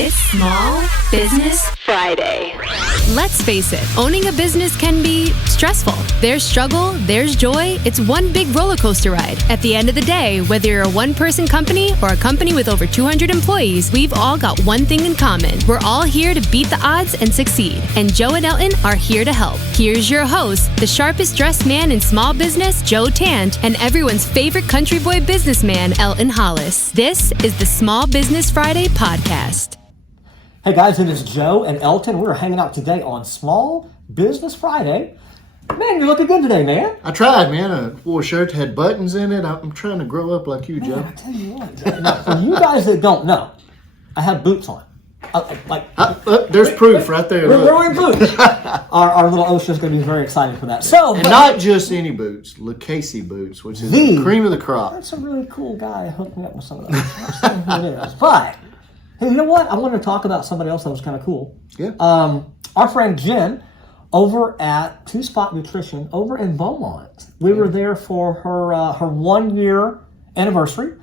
It's Small Business Friday. Let's face it, owning a business can be stressful. There's struggle, there's joy. It's one big roller coaster ride. At the end of the day, whether you're a one-person company or a company with over 200 employees, we've all got one thing in common. We're all here to beat the odds and succeed. And Joe and Elton are here to help. Here's your host, the sharpest dressed man in small business, Joe Tant, and everyone's favorite country boy businessman, Elton Hollis. This is the Small Business Friday podcast. Hey guys, it is Joe and Elton. We're hanging out today on Small Business Friday. Man, you're looking good today, man. I tried, man. I wore a shirt that had buttons in it. I'm trying to grow up like you, Joe. Man, I tell you what. Now, for you guys that don't know, I have boots on. There's proof right there. We're wearing boots. Our little OSHA's going to be very excited for that. And not just any boots, Lucchese boots, which is the cream of the crop. That's a really cool guy hooked me up with some of those. I don't know who it is. But, hey, you know what? I wanted to talk about somebody else that was kind of cool. Yeah. Our friend Jen over at Two Spot Nutrition over in Beaumont. We were there for her 1 year anniversary.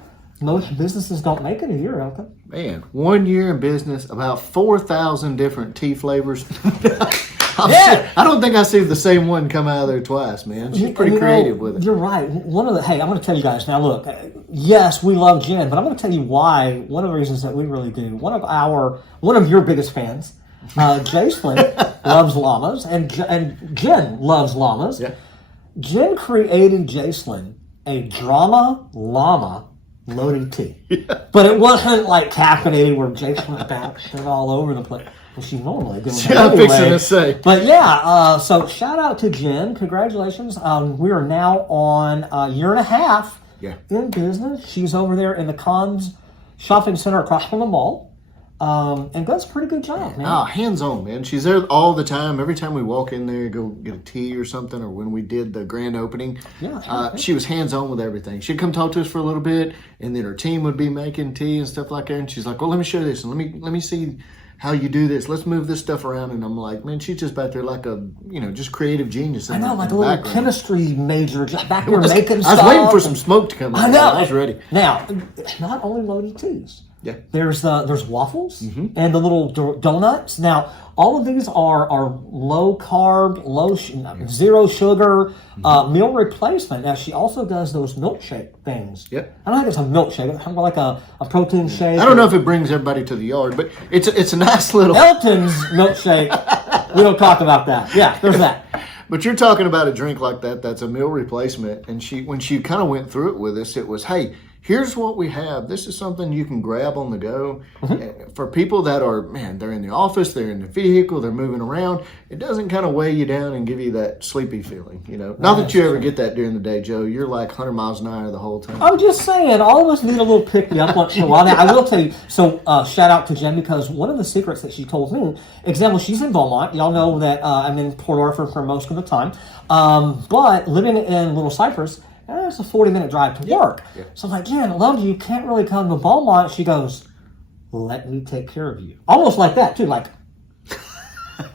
Most businesses don't make it a year, Elton. Man, 1 year in business, about 4,000 different tea flavors. Yeah. I don't think I see the same one come out of there twice, man. She's pretty creative with it. You're right. Hey, I'm going to tell you guys now. Look, yes, we love Jen, but I'm going to tell you why. One of the reasons that we really do. One of your biggest fans, Jacelyn, loves llamas, and Jen loves llamas. Yeah. Jen created Jacelyn a drama llama loaded tea. Yeah. But it wasn't like caffeinated where Jacelyn bounced all over the place. Well, she's normally doing that I'm anyway. fixing to say. But yeah, so shout out to Jen. Congratulations. We are now on a year and a half in business. She's over there in the Cons Shopping Center across from the mall. And does a pretty good job, man. Hands on, man. She's there all the time. Every time we walk in there, go get a tea or something, or when we did the grand opening, she was hands on with everything. She'd come talk to us for a little bit, and then her team would be making tea and stuff like that. And she's like, "Well, let me show you this, and let me see how you do this. Let's move this stuff around." And I'm like, man, she's just back there like a, just creative genius. I know, like a little chemistry major back there making stuff. I was waiting for some smoke to come out. I know. I was ready. Now, it's not only loaded teas. Yeah. There's waffles and the little donuts. Now, all of these are low carb, zero sugar meal replacement. Now, she also does those milkshake things. Yep. I don't think it's a milkshake. It's kind of like a protein shake. I don't know if it brings everybody to the yard, but it's a nice little... Elton's milkshake. We don't talk about that. Yeah, there's that. But you're talking about a drink like that's a meal replacement. And when she kind of went through it with us, it was, hey, here's what we have. This is something you can grab on the go. For people that are, they're in the office, they're in the vehicle, they're moving around. It doesn't kind of weigh you down and give you that sleepy feeling, Not that you ever get that during the day, Joe. You're like 100 miles an hour the whole time. I'm just saying, all of us need a little pick-me-up once in a while. Now, I will tell you, so shout out to Jen, because one of the secrets that she told me, example, she's in Beaumont. Y'all know that I'm in Port Arthur for most of the time. But living in Little Cypress, it's a 40-minute drive to work. Yeah. So I'm like, Jen, I love you. You can't really come to Beaumont. She goes, let me take care of you. Almost like that, too. Like,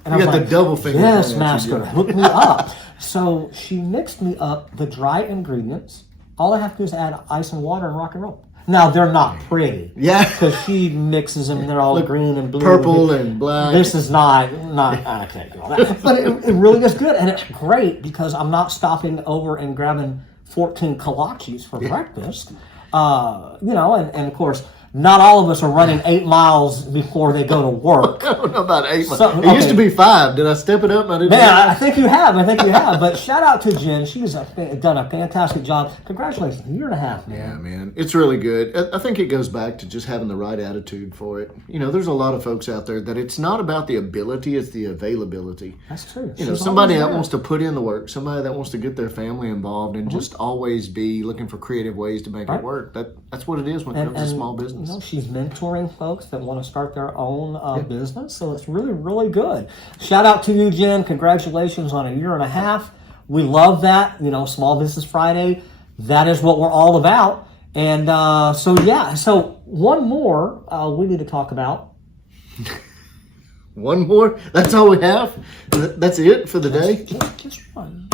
and you got the double finger. Yes, master. Hook me up. So she mixed me up the dry ingredients. All I have to do is add ice and water and rock and roll. Now, they're not pretty. Yeah. Because she mixes them, and they're all green and blue. Purple and black. This is not I can't do all that. But it really is good. And it's great because I'm not stopping over and grabbing 14 kolaches for breakfast. And of course, not all of us are running 8 miles before they go to work. I don't know about 8 miles. It used to be 5. Did I step it up? I think you have. But shout out to Jen. She's done a fantastic job. Congratulations. A year and a half, man. Yeah, man. It's really good. I think it goes back to just having the right attitude for it. There's a lot of folks out there that it's not about the ability, it's the availability. That's true. Somebody that wants to put in the work, somebody that wants to get their family involved and just always be looking for creative ways to make it work. That's what it is when it comes to small business. She's mentoring folks that want to start their own business, so it's really, really good. Shout out to you, Jen. Congratulations on a year and a half. We love that. Small Business Friday, that is what we're all about. And so one more we need to talk about. One more? That's all we have? That's it for the day? Just one.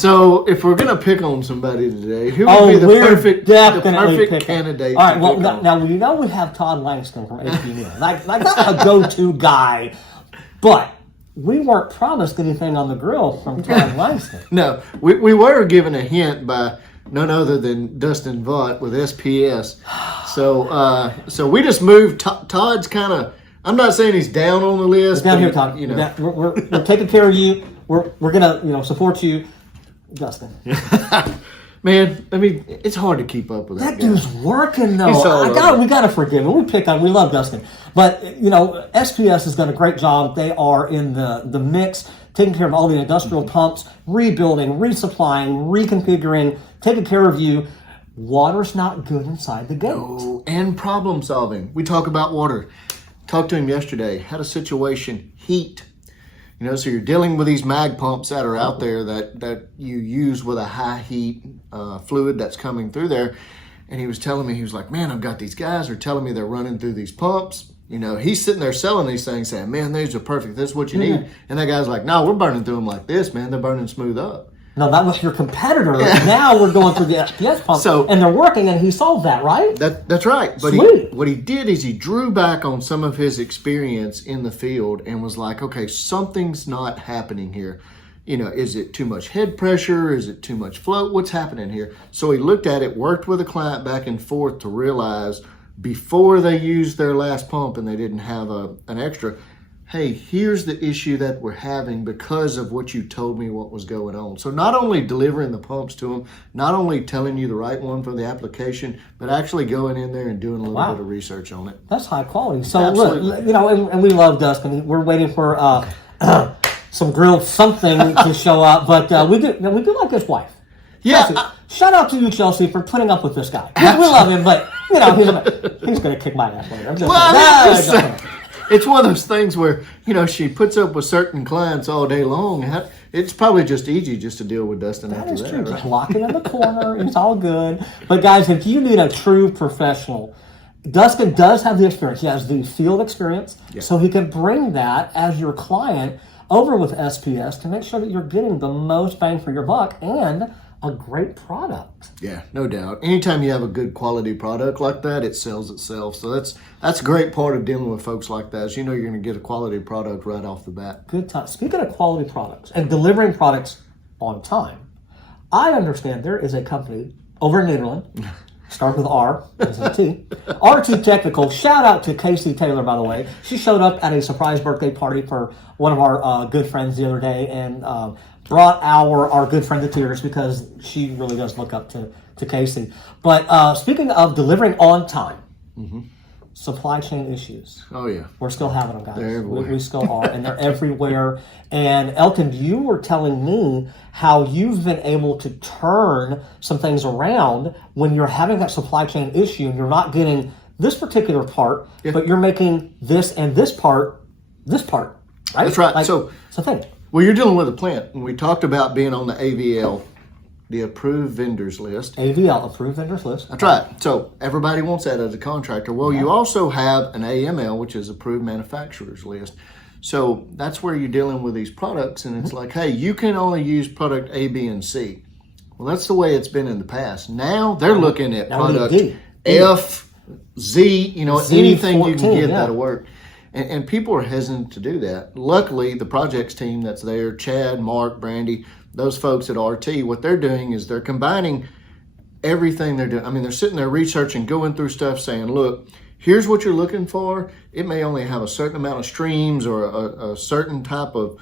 So if we're gonna pick on somebody today, who would Oh, be the we're perfect definitely picking. candidate? All right. to Well, pick on? now we know we have Todd Langston from HB Neal. Like a go-to guy, but we weren't promised anything on the grill from Todd Langston. No, we were given a hint by none other than Dustin Vaught with SPS. So we just moved. Todd's kind of. I'm not saying he's down on the list. Down but here, Todd. You know. We're taking care of you. We're gonna support you, Dustin. Man, I mean, it's hard to keep up with that guy. Dude's working though. He's all over. We gotta forgive him. We love Dustin, but SPS has done a great job. They are in the mix, taking care of all the industrial pumps, rebuilding, resupplying, reconfiguring, taking care of you. Water's not good inside the gate. Oh, and problem solving. We talk about water. Talked to him yesterday. Had a situation, heat. So you're dealing with these mag pumps that are out there that you use with a high heat fluid that's coming through there. And he was telling me, he was like, man, I've got these guys are telling me they're running through these pumps. He's sitting there selling these things saying, man, these are perfect. This is what you need. And that guy's like, no, we're burning through them like this, man. They're burning smooth up. No, that was your competitor. Now we're going through the SPS pump, and they're working, and he solved that, right? That's right. But what he did is he drew back on some of his experience in the field and was like, okay, something's not happening here. Is it too much head pressure? Is it too much flow? What's happening here? So he looked at it, worked with a client back and forth to realize before they used their last pump and they didn't have an extra, hey, here's the issue that we're having because of what you told me what was going on. So not only delivering the pumps to them, not only telling you the right one for the application, but actually going in there and doing a little bit of research on it. That's high quality. So look, and we love Dustin. We're waiting for some grilled something to show up, but we do like his wife. Yeah. Chelsea, shout out to you, Chelsea, for putting up with this guy. We love him, but he's going to kick my ass later. It's one of those things where, she puts up with certain clients all day long. It's probably just easy just to deal with Dustin after that. That is true. Right? Just lock it in the corner. It's all good. But guys, if you need a true professional, Dustin does have the experience. He has the field experience. Yeah. So he can bring that as your client over with SPS to make sure that you're getting the most bang for your buck and a great product. Yeah, no doubt. Anytime you have a good quality product like that, it sells itself. So that's a great part of dealing with folks like that. Is you're going to get a quality product right off the bat. Good time. Speaking of quality products and delivering products on time, I understand there is a company over in Netherlands, start with R, instead of T, R2 Technical. Shout out to Casey Taylor, by the way. She showed up at a surprise birthday party for one of our good friends the other day and brought our good friend to tears because she really does look up to Casey. But speaking of delivering on time, supply chain issues. Oh, yeah. We're still having them, guys. They're everywhere. We still are, and they're everywhere. And Elton, you were telling me how you've been able to turn some things around when you're having that supply chain issue and you're not getting this particular part, but you're making this and this part, right? That's right. Like, it's a thing. Well, you're dealing with a plant. And we talked about being on the AVL, the approved vendors list. AVL, approved vendors list. That's right. So everybody wants that as a contractor. Well, you also have an AML, which is approved manufacturers list. So that's where you're dealing with these products. And it's like, hey, you can only use product A, B, and C. Well, that's the way it's been in the past. Now they're looking at product F, Z, anything you can get that'll work. And people are hesitant to do that. Luckily, the projects team that's there, Chad, Mark, Brandy, those folks at RT, what they're doing is they're combining everything they're doing. I mean, they're sitting there researching, going through stuff, saying, look, here's what you're looking for. It may only have a certain amount of streams or a certain type of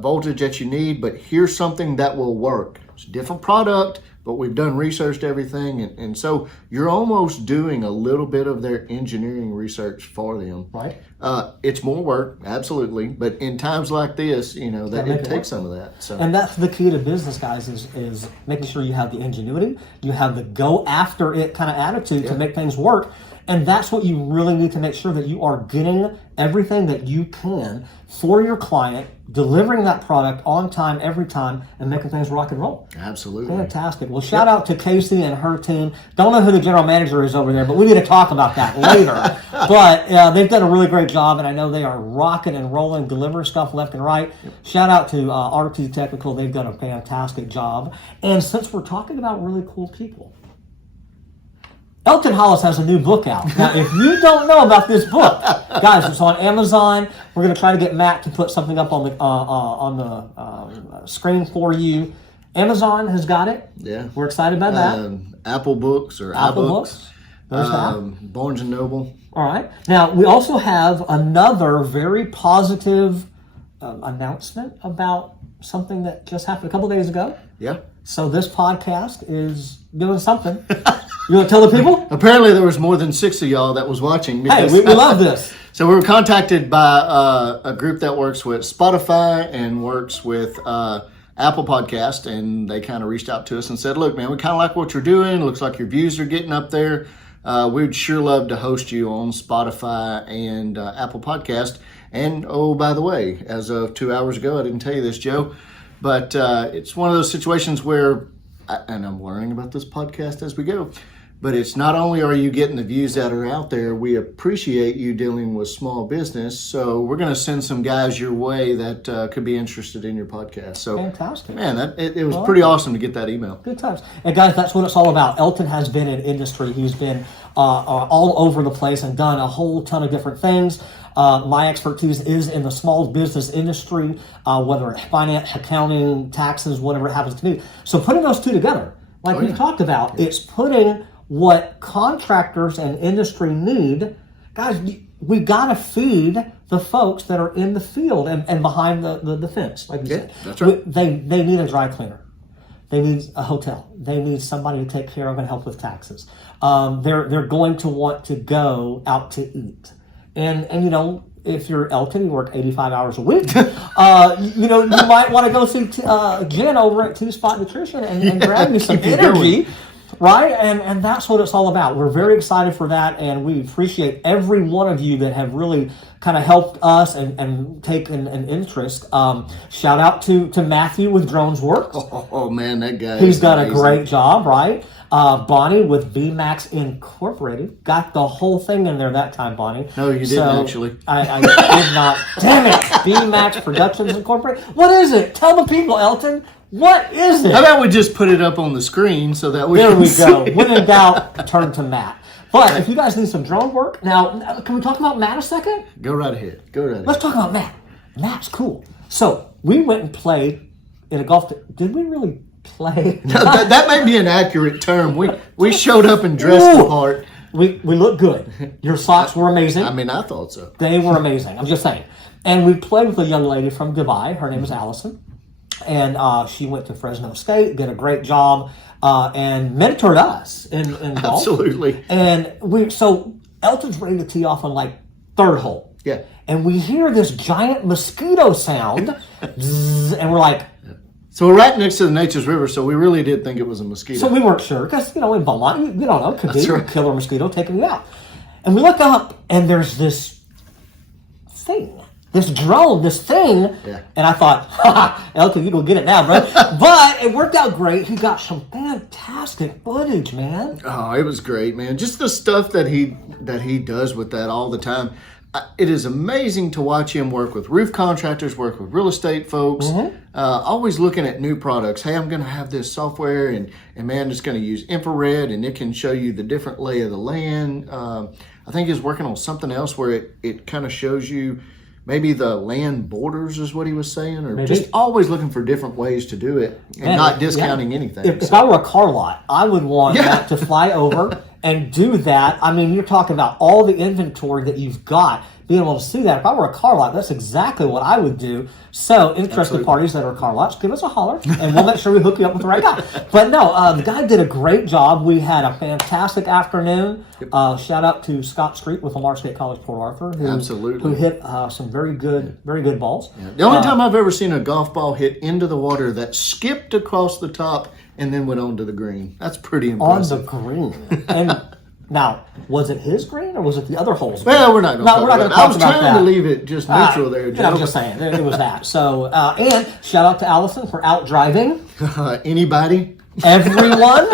voltage that you need, but here's something that will work. It's a different product, but we've done research to everything. And so you're almost doing a little bit of their engineering research for them. Right. It's more work, absolutely. But in times like this, that it takes some of that. So. And that's the key to business, guys, is making sure you have the ingenuity, you have the go after it kind of attitude to make things work. And that's what you really need to make sure, that you are getting everything that you can for your client, delivering that product on time, every time, and making things rock and roll. Absolutely. Fantastic. Well, shout out to Casey and her team. Don't know who the general manager is over there, but we need to talk about that later. But they've done a really great job, and I know they are rocking and rolling, delivering stuff left and right. Shout out to RT Technical. They've done a fantastic job. And since we're talking about really cool people, Elton Hollis has a new book out. Now, if you don't know about this book, guys, it's on Amazon. We're going to try to get Matt to put something up on the screen for you. Amazon has got it. Yeah. We're excited about that. Apple Books or Apple iBooks. Books. There's that. Barnes & Noble. All right. Now, we also have another very positive announcement about something that just happened a couple days ago. Yeah. So this podcast is doing something. You want to tell the people? Apparently there was more than 6 of y'all that was watching. Hey, we love this. So we were contacted by a group that works with Spotify and works with Apple Podcast, and they kind of reached out to us and said, look, man, we kind of like what you're doing. Looks like your views are getting up there. We'd sure love to host you on Spotify and Apple Podcast. And, oh, by the way, as of 2 hours ago, I didn't tell you this, Joe, but it's one of those situations where, and I'm learning about this podcast as we go, but it's not only are you getting the views that are out there, we appreciate you dealing with small business. So we're going to send some guys your way that could be interested in your podcast. So, fantastic. Man, it was pretty awesome to get that email. Good times. And guys, that's what it's all about. Elton has been in industry. He's been all over the place and done a whole ton of different things. My expertise is in the small business industry, whether it's finance, accounting, taxes, whatever it happens to be. So putting those two together, like we've talked about, it's putting what contractors and industry need. Guys, we got to feed the folks that are in the field and behind the fence, like you said. That's right. They need a dry cleaner. They need a hotel. They need somebody to take care of and help with taxes. They're going to want to go out to eat. And you know, if you're Elton, you work 85 hours a week, you know, you might want to go see Jen over at Two Spot Nutrition and grab you some energy. Right? And that's what it's all about. We're very excited for that, and we appreciate every one of you that have really kind of helped us and taken an interest. Shout out to Matthew with Drones Works. Oh man, that guy. He's done a great job, right? Bonnie with BMAX Incorporated. Got the whole thing in there that time, Bonnie. No, you didn't actually. I did not. Damn it. BMAX Productions Incorporated. What is it? Tell the people, Elton. What is it? How about we just put it up on the screen so that we There can we see go. it? When in doubt, turn to Matt. But if you guys need some drone work, now, can we talk about Matt a second? Go right ahead. Let's talk about Matt. Matt's cool. So, we went and played in a golf... Did we really play? No, that may be an accurate term. We showed up and dressed the part. We looked good. Your socks were amazing. I mean, I thought so. They were amazing. I'm just saying. And we played with a young lady from Dubai. Her name is Allison. And she went to Fresno State, did a great job, and mentored us in golf. Absolutely. And so Elton's ready to tee off on like third hole. Yeah. And we hear this giant mosquito sound, zzz, and we're like... So we're right next to the Nature's River, so we really did think it was a mosquito. So we weren't sure, because, you know, in Beaumont, you don't know, could be right. a killer mosquito taking you out. And we look up, and there's this thing. This drone, this thing, Yeah. And I thought, ha, Elton, you go get it now, bro. But it worked out great. He got some fantastic footage, man. Oh, it was great, man. Just the stuff that he does with that all the time. It is amazing to watch him work with roof contractors, work with real estate folks, always looking at new products. Hey, I'm going to have this software, and man, it's going to use infrared, and it can show you the different lay of the land. I think he's working on something else where it kind of shows you maybe the land borders is what he was saying, or just always looking for different ways to do it and not discounting anything. If I were a car lot, I would want that to fly over and do that. I mean, you're talking about all the inventory that you've got, being able to see that. If I were a car lot, that's exactly what I would do. So, interested parties that are car lots, give us a holler, and we'll make sure we hook you up with the right guy. But no, the guy did a great job. We had a fantastic afternoon. Shout out to Scott Street with Lamar State College Port Arthur, who hit some very good balls. Yeah. The only time I've ever seen a golf ball hit into the water that skipped across the top and then went onto the green. That's pretty impressive. On the green. And Now, was it his green or was it the other hole's Well, green? we're not going to No, talk we're not about gonna that. I was talk about trying that. to leave it just neutral there, Joe. I'm just saying, it was that. So, and shout out to Allison for out driving Anybody? everyone.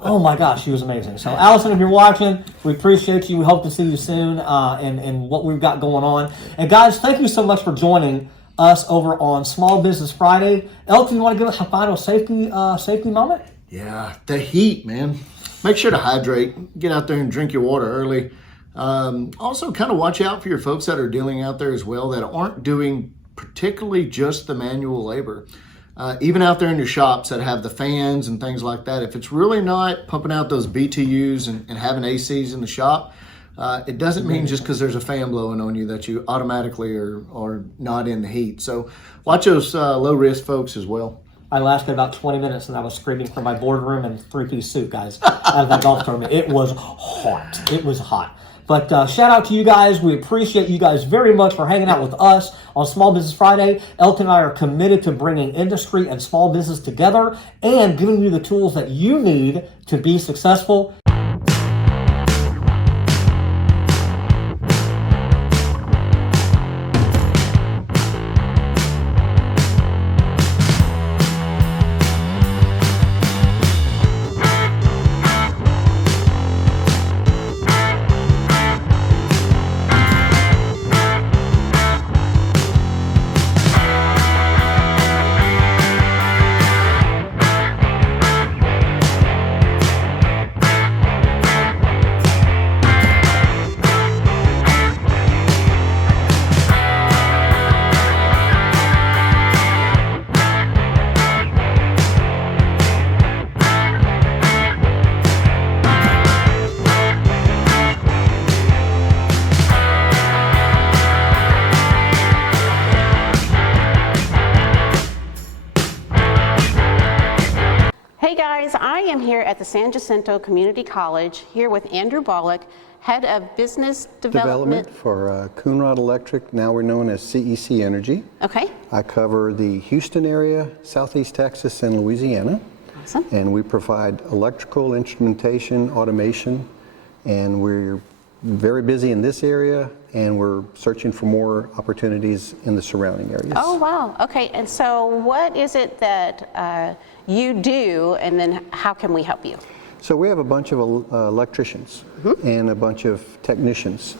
Oh my gosh, she was amazing. So, Allison, if you're watching, we appreciate you. We hope to see you soon and what we've got going on. And guys, thank you so much for joining us over on Small Business Friday. Elton, you want to give us a final safety moment? Yeah, the heat, man. Make sure to hydrate. Get out there and drink your water early. Also, kind of watch out for your folks that are dealing out there as well that aren't doing particularly just the manual labor. Even out there in your shops that have the fans and things like that, if it's really not pumping out those BTUs and having ACs in the shop, it doesn't mean just because there's a fan blowing on you that you automatically are not in the heat. So watch those low-risk folks as well. I lasted about 20 minutes and I was screaming for my boardroom and three-piece suit, guys, out of that golf tournament. It was hot. It was hot. But shout out to you guys. We appreciate you guys very much for hanging out with us on Small Business Friday. Elton and I are committed to bringing industry and small business together and giving you the tools that you need to be successful. Hey guys, I am here at the San Jacinto Community College here with Andrew Bollock, Head of Business Development. For Coonrod Electric, now we're known as CEC Energy. Okay, I cover the Houston area, Southeast Texas, and Louisiana. awesome. And we provide electrical, instrumentation, automation, and we're very busy in this area, and we're searching for more opportunities in the surrounding areas. Oh wow, okay, and so what is it that you do, and then how can we help you? So we have a bunch of electricians and a bunch of technicians.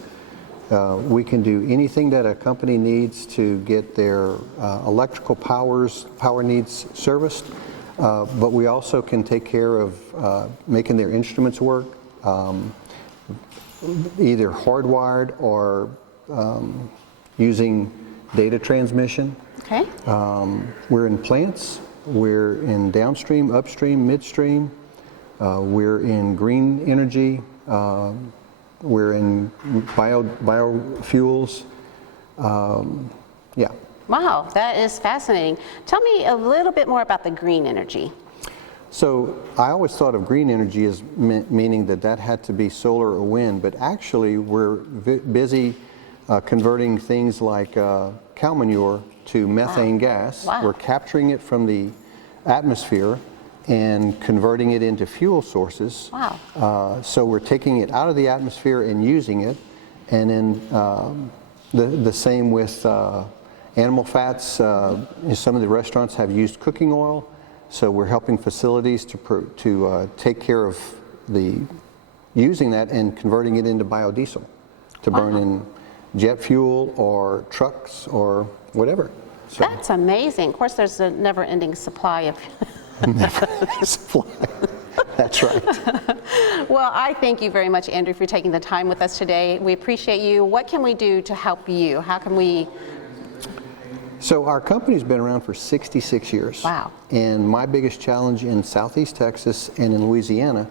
We can do anything that a company needs to get their electrical power needs serviced, but we also can take care of making their instruments work, either hardwired or using data transmission. Okay, We're in plants, we're in downstream, upstream, midstream, we're in green energy, we're in biofuels. Yeah. wow, that is fascinating. Tell me a little bit more about the green energy. So I always thought of green energy as meaning that had to be solar or wind, but actually we're busy converting things like cow manure to methane gas. Wow. We're capturing it from the atmosphere and converting it into fuel sources. Wow. So we're taking it out of the atmosphere and using it, and then the same with animal fats. Some of the restaurants have used cooking oil. So we're helping facilities to take care of using that and converting it into biodiesel to burn in jet fuel or trucks or whatever. So That's amazing. Of course, there's a never-ending supply of. supply. That's right. Well, I thank you very much, Andrew, for taking the time with us today. We appreciate you. What can we do to help you? How can we? So our company's been around for 66 years. Wow. And my biggest challenge in Southeast Texas and in Louisiana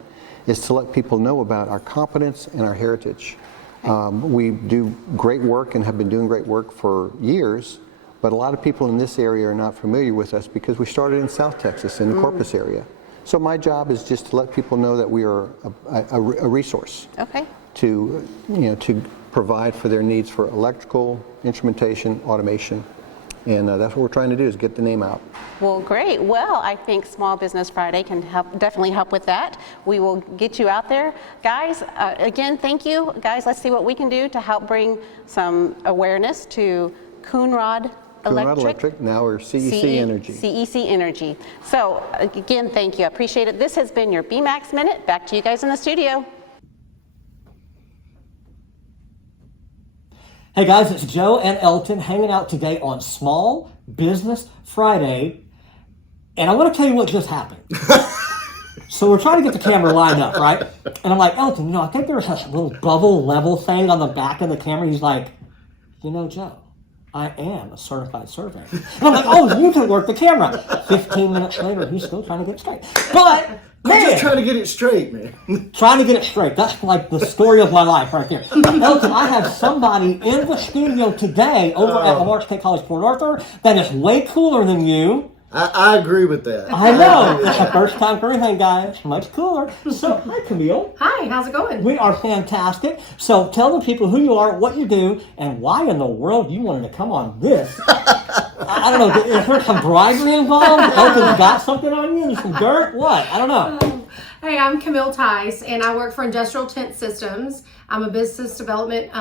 is to let people know about our competence and our heritage. We do great work and have been doing great work for years, but a lot of people in this area are not familiar with us because we started in South Texas in the Corpus area. So my job is just to let people know that we are a resource. Okay. To provide for their needs for electrical, instrumentation, automation, And that's what we're trying to do, is get the name out. Well, great. Well, I think Small Business Friday can definitely help with that. We will get you out there. Guys, again, thank you. Guys, let's see what we can do to help bring some awareness to Coonrod Electric. Now we're CEC Energy. CEC Energy. So, again, thank you. I appreciate it. This has been your BMAX Minute. Back to you guys in the studio. Hey guys, it's Joe and Elton hanging out today on Small Business Friday. And I want to tell you what just happened. So we're trying to get the camera lined up, right? And I'm like, Elton, I think there's a little bubble level thing on the back of the camera. He's like, Joe, I am a certified surveyor. And I'm like, oh, you can work the camera. 15 minutes later, he's still trying to get it straight. But, I'm just trying to get it straight, man. Trying to get it straight. That's like the story of my life right there. Elton, I have somebody in the studio today over at Lamar State College, Port Arthur that is way cooler than you. I agree with that. I know. It's the first time for anything, guys. Much cooler. So, hi, Camille. Hi, how's it going? We are fantastic. So, tell the people who you are, what you do, and why in the world you wanted to come on this. I don't know. Is there some bribery involved? Elton's got something on you? Some dirt? What? I don't know. Hey, I'm Camille Tice, and I work for Industrial Tent Systems. I'm a business development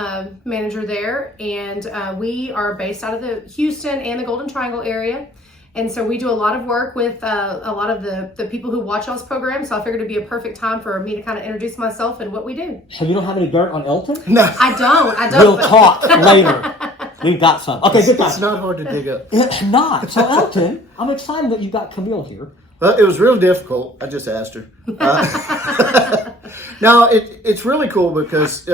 manager there, and we are based out of the Houston and the Golden Triangle area. And so we do a lot of work with a lot of the people who watch y'all's program. So I figured it'd be a perfect time for me to kind of introduce myself and what we do. So you don't have any dirt on Elton? No. I don't. We'll talk later. We've got some. Okay, good time. It's not hard to dig up. It's not. So Elton, I'm excited that you got Camille here. It was real difficult. I just asked her. Now, it's really cool because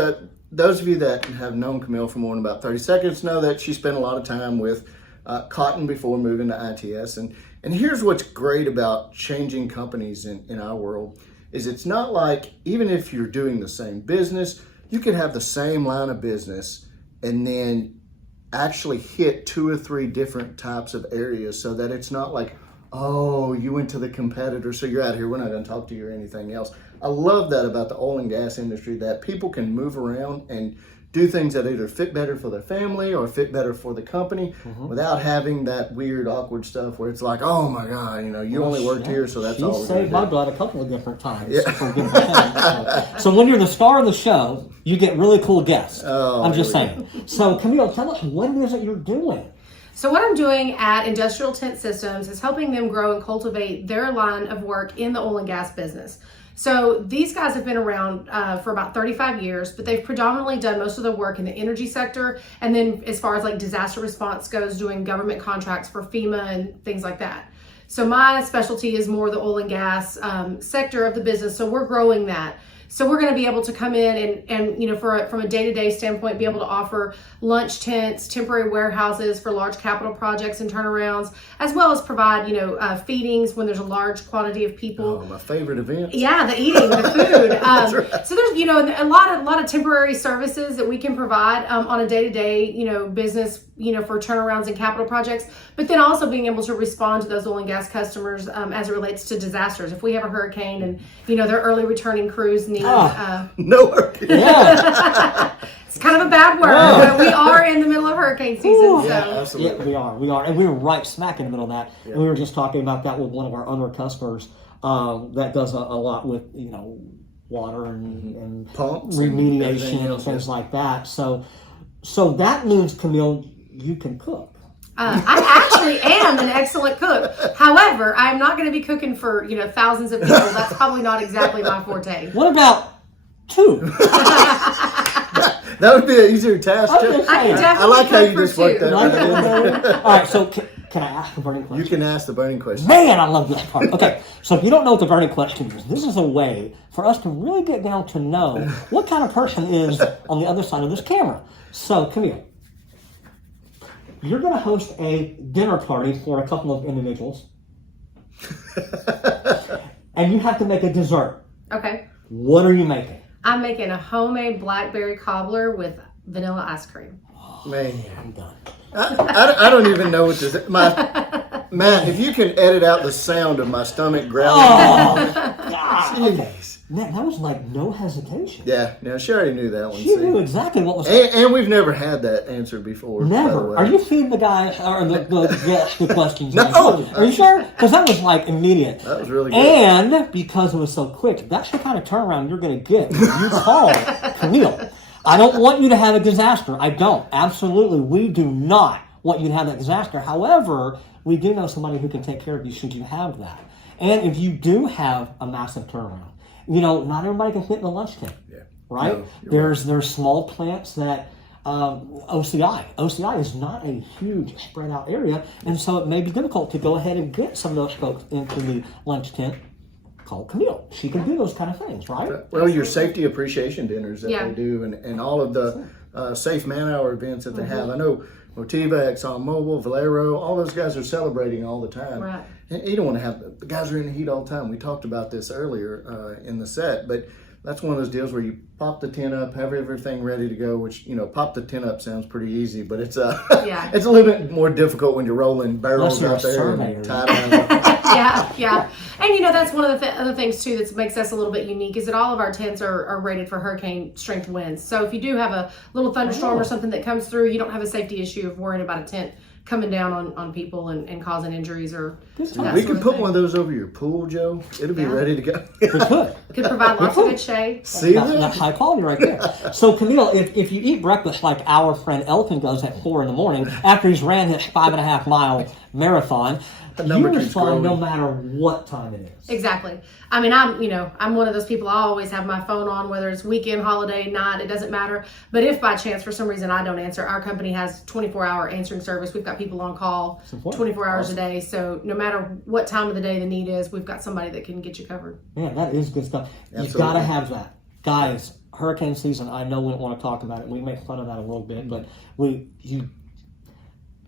those of you that have known Camille for more than about 30 seconds know that she spent a lot of time with Cotton before moving to ITS. And here's what's great about changing companies in our world is it's not like, even if you're doing the same business, you could have the same line of business and then actually hit 2 or 3 different types of areas so that it's not like, oh, you went to the competitor, so you're out here, we're not going to talk to you or anything else. I love that about the oil and gas industry, that people can move around and do things that either fit better for their family or fit better for the company without having that weird, awkward stuff where it's like, oh my God, you only worked here, so that's all we're saved gonna my blood a couple of different times. Yeah. So when you're the star of the show, you get really cool guests. I'm just saying. So Camille, tell us what it is that you're doing. So what I'm doing at Industrial Tent Systems is helping them grow and cultivate their line of work in the oil and gas business. So these guys have been around for about 35 years, but they've predominantly done most of the work in the energy sector. And then as far as like disaster response goes, doing government contracts for FEMA and things like that. So my specialty is more the oil and gas sector of the business. So we're growing that. So we're going to be able to come in and from a day-to-day standpoint, be able to offer lunch tents, temporary warehouses for large capital projects and turnarounds, as well as provide, feedings when there's a large quantity of people. Oh, my favorite event. Yeah, the eating, the food. That's right. So there's, a lot of temporary services that we can provide on a day-to-day, business, for turnarounds and capital projects, but then also being able to respond to those oil and gas customers as it relates to disasters. If we have a hurricane and, their early returning crews need... No hurricane. Yeah. It's kind of a bad word, but we are in the middle of hurricane season. Ooh. So. Yeah, absolutely. Yeah, we are. And we were right smack in the middle of that. Yeah. We were just talking about that with one of our other customers that does a lot with, water and pumps remediation and things like that. So that means, Camille, you can cook. I actually am an excellent cook. However, I'm not going to be cooking for, thousands of people. That's probably not exactly my forte. What about 2? That would be an easier task, too. I like how you just worked that out. All right, so can I ask a burning question? You can ask the burning question. Man, I love this part. Okay, so if you don't know what the burning question is, this is a way for us to really get down to know what kind of person is on the other side of this camera. So, Camille, you're going to host a dinner party for a couple of individuals. And you have to make a dessert. Okay. What are you making? I'm making a homemade blackberry cobbler with vanilla ice cream. Man, I'm done. I don't even know what to say. Matt, if you can edit out the sound of my stomach growling. Oh, God. Okay. Man, that was like no hesitation. Yeah, no, she already knew that one. She knew exactly what was And we've never had that answer before. by the Never. way. Are you feeding the guy or the guest the questions? No. Are you sure? Because that was like immediate. That was really good. And because it was so quick, that's the kind of turnaround you're going to get when you call Camille. I don't want you to have a disaster. I don't. Absolutely. We do not want you to have that disaster. However, we do know somebody who can take care of you should you have that. And if you do have a massive turnaround, not everybody can fit in the lunch tent. Yeah. Right? No, you're There's small plants that OCI is not a huge spread out area, and so it may be difficult to go ahead and get some of those folks into the lunch tent. Call Camille. She can do those kind of things, right? Well, your safety appreciation dinners that Yeah. they do, and all of the safe man-hour events that they have. I know Motiva, ExxonMobil, Valero, all those guys are celebrating all the time. Right. And you don't want to have the guys are in the heat all the time. We talked about this earlier in the set, but that's one of those deals where you pop the tent up, have everything ready to go. Which pop the tent up sounds pretty easy, but it's it's a little bit more difficult when you're rolling barrels Unless you're out a there surveyor. and tie Yeah. And that's one of the other things too that makes us a little bit unique is that all of our tents are rated for hurricane strength winds. So if you do have a little thunderstorm or something that comes through, you don't have a safety issue of worrying about a tent coming down on people and causing injuries or that We sort can of put thing. one of those over your pool, Joe. It'll be ready to go. We could. Could provide lots of good shade. See That's that? high quality right there. So Camille, if you eat breakfast like our friend Elton does at 4 a.m. after he's ran his 5.5 mile marathon, number you keeps respond no growing. matter what time it is. Exactly. I mean, I'm one of those people. I always have my phone on, whether it's weekend, holiday, night, it doesn't matter. But if by chance, for some reason, I don't answer, our company has 24-hour answering service. We've got people on call 24 hours a day. So no matter what time of the day the need is, we've got somebody that can get you covered. Man, that is good stuff. You've Absolutely. got to have that. Guys, hurricane season, I know we don't want to talk about it. We make fun of that a little bit, but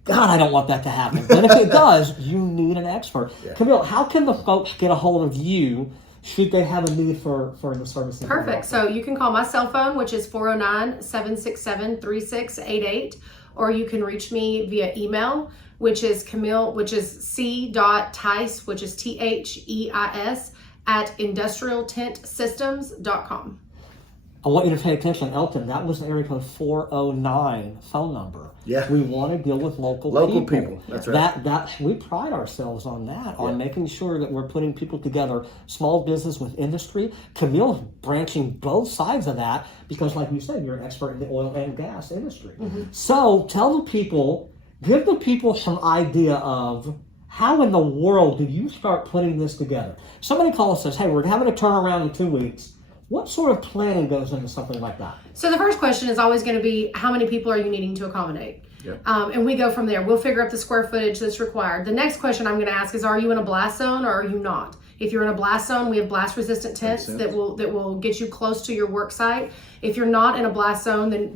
God, I don't want that to happen. But if it does, you need an expert. Camille, how can the folks get a hold of you should they have a need for the services? that you Perfect. offer? So you can call my cell phone, which is 409-767-3688, or you can reach me via email, which is c.tice, which is THEIS, at industrialtentsystems.com. I want you to pay attention, Elton. That was the area code 409 phone number. Yeah. We want to deal with local people. That's right. That we pride ourselves on that, on making sure that we're putting people together, small business with industry. Camille's branching both sides of that because, like you said, you're an expert in the oil and gas industry. So give the people some idea of how in the world did you start putting this together? Somebody calls and says, hey, we're having a turnaround in 2 weeks. What sort of planning goes into something like that? So the first question is always going to be, how many people are you needing to accommodate? Yep. And we go from there. We'll figure out the square footage that's required. The next question I'm going to ask is, are you in a blast zone or are you not? If you're in a blast zone, we have blast resistant tents that will get you close to your work site. If you're not in a blast zone, then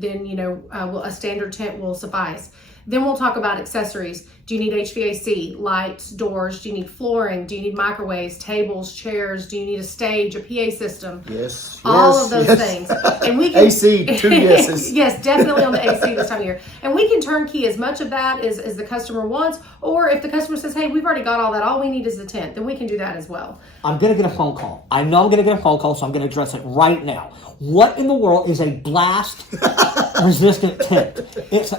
a standard tent will suffice. Then we'll talk about accessories. Do you need HVAC, lights, doors? Do you need flooring? Do you need microwaves, tables, chairs? Do you need a stage, a PA system? Yes. All of those things. And we can AC, 2 yeses. Yes, definitely on the AC this time of year. And we can turnkey as much of that as the customer wants, or if the customer says, hey, we've already got all that, all we need is the tent, then we can do that as well. I'm going to get a phone call. I know I'm going to get a phone call, so I'm going to address it right now. What in the world is a blast resistant tent?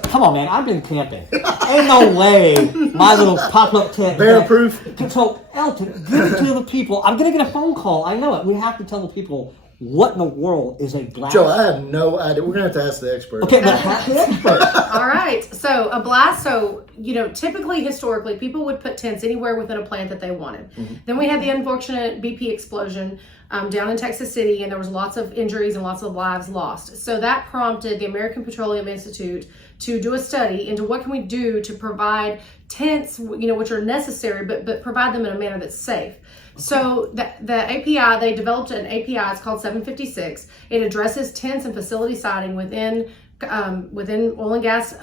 Come on, man. I've been camping. Ain't no way my little pop-up tent. Bear-proof. So, Elton, give it to the people. I'm going to get a phone call. I know it. We have to tell the people what in the world is a blast. Joe, I have no idea. We're going to have to ask the expert. Okay, but have the expert. All right. So a blast, typically, historically, people would put tents anywhere within a plant that they wanted. Then we had the unfortunate BP explosion down in Texas City, and there was lots of injuries and lots of lives lost. So that prompted the American Petroleum Institute to do a study into what can we do to provide tents, which are necessary, but provide them in a manner that's safe. So the API, they developed an API, it's called 756. It addresses tents and facility siding within oil and gas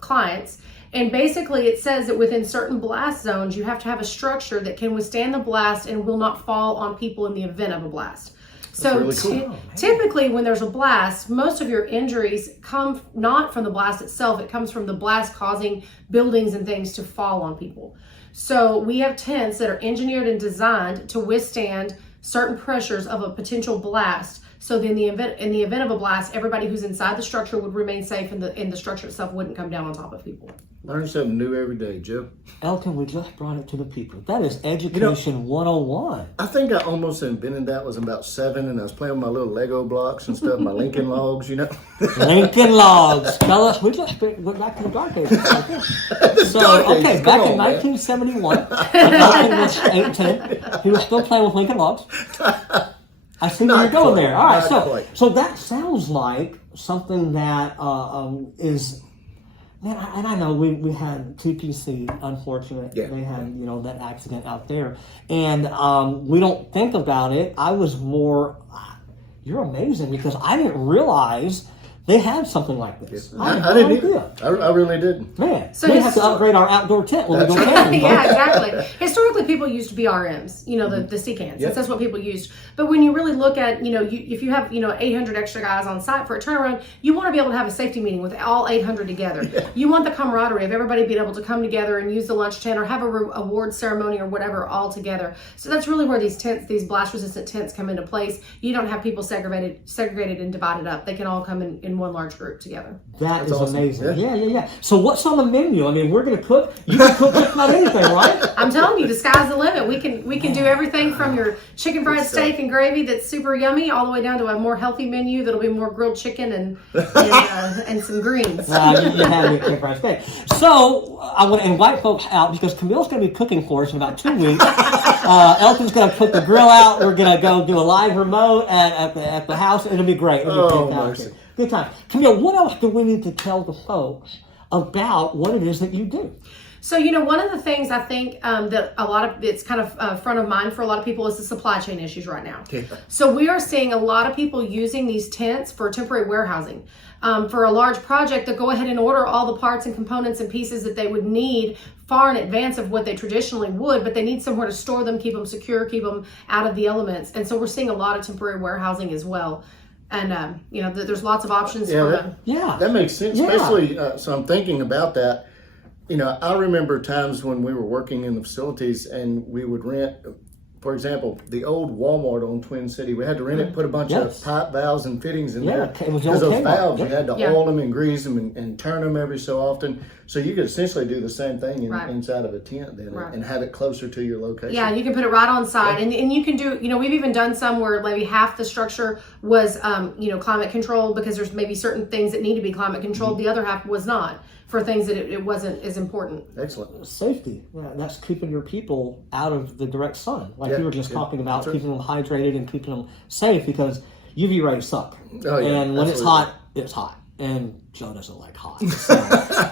clients. And basically it says that within certain blast zones, you have to have a structure that can withstand the blast and will not fall on people in the event of a blast. So really cool. Typically when there's a blast, most of your injuries come not from the blast itself, it comes from the blast causing buildings and things to fall on people. So we have tents that are engineered and designed to withstand certain pressures of a potential blast. So then in the event of a blast, everybody who's inside the structure would remain safe, and the structure itself wouldn't come down on top of people. Learn something new every day, Joe. Elton, we just brought it to the people. That is education 101. I think I almost invented that was about 7, and I was playing with my little Lego blocks and stuff, my Lincoln Logs, you know. Lincoln Logs. Tell us, we just went back to the dark ages. So, dark ages, okay, come back on, in man. 1971, when Elton was 18, he was still playing with Lincoln Logs. I see where Not you're going quite, there. All right, not quite. so that sounds like something that is. Man, and I know we had TPC, unfortunate. Yeah. They had, that accident out there. And we don't think about it. I was more, you're amazing, because I didn't realize they had something like this. I didn't either. I really didn't. Man, So we this have to is- upgrade our outdoor tent when we go That's camping. Yeah, exactly. Historically, people used BRMs, the C-cans. Yep. That's what people used. But when you really look at, if you have, 800 extra guys on site for a turnaround, you want to be able to have a safety meeting with all 800 together. Yeah. You want the camaraderie of everybody being able to come together and use the lunch tent or have a award ceremony or whatever all together. So that's really where these tents, these blast-resistant tents, come into place. You don't have people segregated and divided up. They can all come in one large group together. That is awesome. amazing. Yeah. So what's on the menu? I mean, we're going to cook. You can cook just about anything, right? I'm telling you, the sky's the limit. We can do everything from your chicken fried steak and gravy that's super yummy, all the way down to a more healthy menu that'll be more grilled chicken and some greens. You had me at Chicken Fried Steak. So I want to invite folks out, because Camille's going to be cooking for us in about 2 weeks. Elton's going to put the grill out. We're going to go do a live remote at the house. It'll be great. It'll be fantastic. mercy. Good time. Camille, what else do we need to tell the folks about what it is that you do? So, one of the things I think that it's kind of front of mind for a lot of people is the supply chain issues right now. Yeah. So we are seeing a lot of people using these tents for temporary warehousing. For a large project, they'll go ahead and order all the parts and components and pieces that they would need far in advance of what they traditionally would, but they need somewhere to store them, keep them secure, keep them out of the elements. And so we're seeing a lot of temporary warehousing as well. And, there's lots of options for them. Yeah. That makes sense, Yeah. especially, so I'm thinking about that. I remember times when we were working in the facilities and we would rent, for example, the old Walmart on Twin City. We had to rent it, put a bunch Yes. of pipe valves and fittings in Yeah, there. it was Because old those Kmart. valves, Yep. you had to Yeah. oil them and grease them and turn them every so often. So you could essentially do the same thing Right. inside of a tent then, Right. and have it closer to your location. Yeah, you can put it right on site, and you can do. We've even done some where maybe half the structure was, climate controlled, because there's maybe certain things that need to be climate controlled. The other half was not, for things that it wasn't as important. Excellent. Safety. Yeah, that's keeping your people out of the direct sun, like Yeah, you were just yeah, talking about, that's right. keeping them hydrated and keeping them safe, because UV rays suck. Oh, yeah, and when it's absolutely. hot, it's hot. And Joe doesn't like hot. So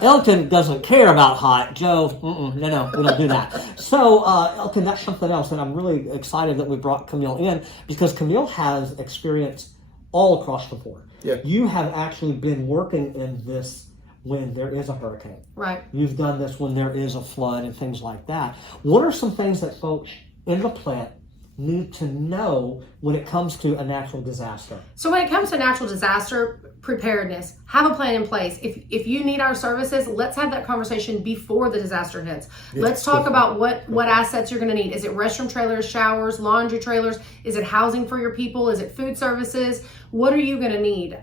Elton doesn't care about hot. Joe, no, we don't do that. So Elton, that's something else, and I'm really excited that we brought Camille in, because Camille has experience all across the board. Yeah. You have actually been working in this when there is a hurricane. Right. You've done this when there is a flood and things like that. What are some things that folks in the plant need to know when it comes to a natural disaster? So when it comes to natural disaster preparedness, have a plan in place. If you need our services, let's have that conversation before the disaster hits. Let's talk about what assets you're going to need. Is it restroom trailers, showers, laundry trailers? Is it housing for your people? Is it food services? What are you going to need?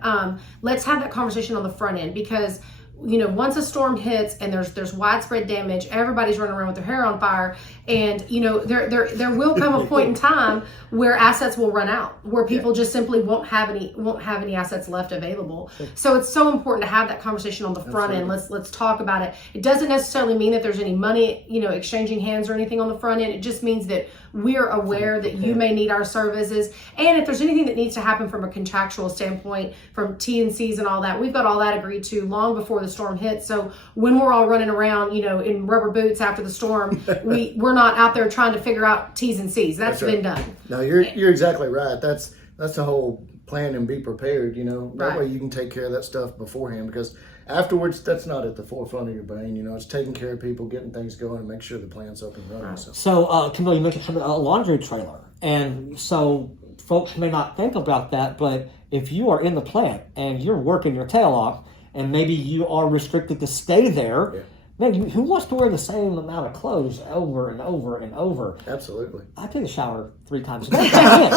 Let's have that conversation on the front end, because once a storm hits and there's widespread damage, everybody's running around with their hair on fire, and there will come a point in time where assets will run out, where people just simply won't have any assets left available. So it's so important to have that conversation on the front end. Let's talk about it. It doesn't necessarily mean that there's any money exchanging hands or anything on the front end. It just means that we're aware that you may need our services, and if there's anything that needs to happen from a contractual standpoint, from T&Cs and all that, we've got all that agreed to long before the storm hits. So when we're all running around, in rubber boots after the storm, we're not out there trying to figure out T's and C's. That's been done. No, you're exactly right. That's the whole plan, and be prepared. That Right. way you can take care of that stuff beforehand, because afterwards that's not at the forefront of your brain. It's taking care of people, getting things going, and make sure the plant's up and running. Right. So Camille, you mentioned a laundry trailer, and so folks may not think about that, but if you are in the plant and you're working your tail off, and maybe you are restricted to stay there, Man, who wants to wear the same amount of clothes over and over and over? Absolutely. I take a shower 3 times a day.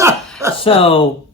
So,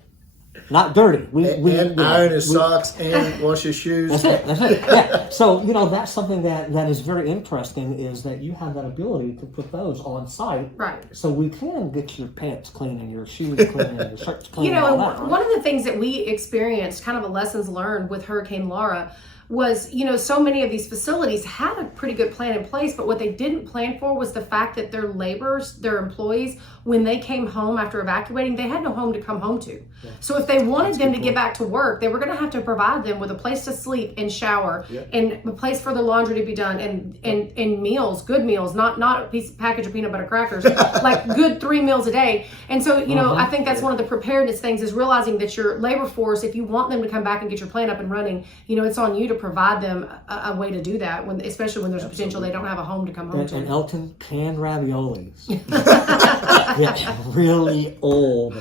not dirty. And iron his socks and wash his shoes. That's it. Yeah. So, that's something that is very interesting is that you have that ability to put those on site. Right. So we can get your pants clean and your shoes clean and your shirts clean. You know, and and all that, right? one of the things that we experienced, kind of a lessons learned with Hurricane Laura, was, so many of these facilities had a pretty good plan in place, but what they didn't plan for was the fact that their laborers, their employees, when they came home after evacuating, they had no home to come home to. Yeah. So if they wanted them to get back to work, they were going to have to provide them with a place to sleep and shower, and a place for the laundry to be done, and meals, good meals, not a package of peanut butter crackers, like good 3 meals a day. And so, I think that's one of the preparedness things is realizing that your labor force, if you want them to come back and get your plant up and running, it's on you to provide them a way to do that, especially when there's a potential they don't have a home to come home to. And Elton, canned raviolis. Yeah, really old,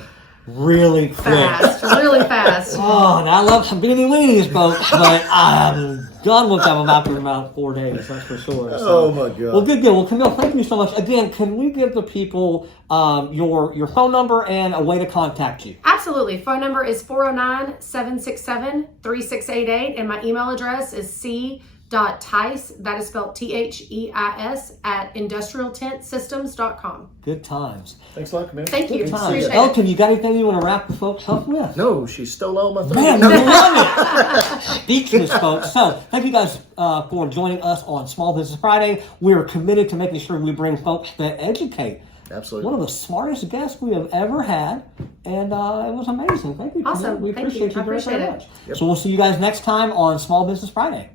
really quick. Really fast. Oh, and I love some beanie weenies, folks, but I'm done with them after about 4 days, that's for sure. Oh, my God. Well, good. Well, Camille, thank you so much. Again, can we give the people your phone number and a way to contact you? Absolutely. Phone number is 409-767-3688, and my email address is c.tice, that is spelled Theis, at industrialtentsystems.com. Good times. Thanks a lot, Camille. Thank you. Appreciate it. Elton, you got anything you want to wrap the folks up with? No, she stole all my Man, thunder. we love it. Speechless, folks. So, thank you guys for joining us on Small Business Friday. We're committed to making sure we bring folks that educate. Absolutely. One of the smartest guests we have ever had, and it was amazing. Thank you. Awesome. We Thank appreciate you. I you very, appreciate very it. much. So we'll see you guys next time on Small Business Friday.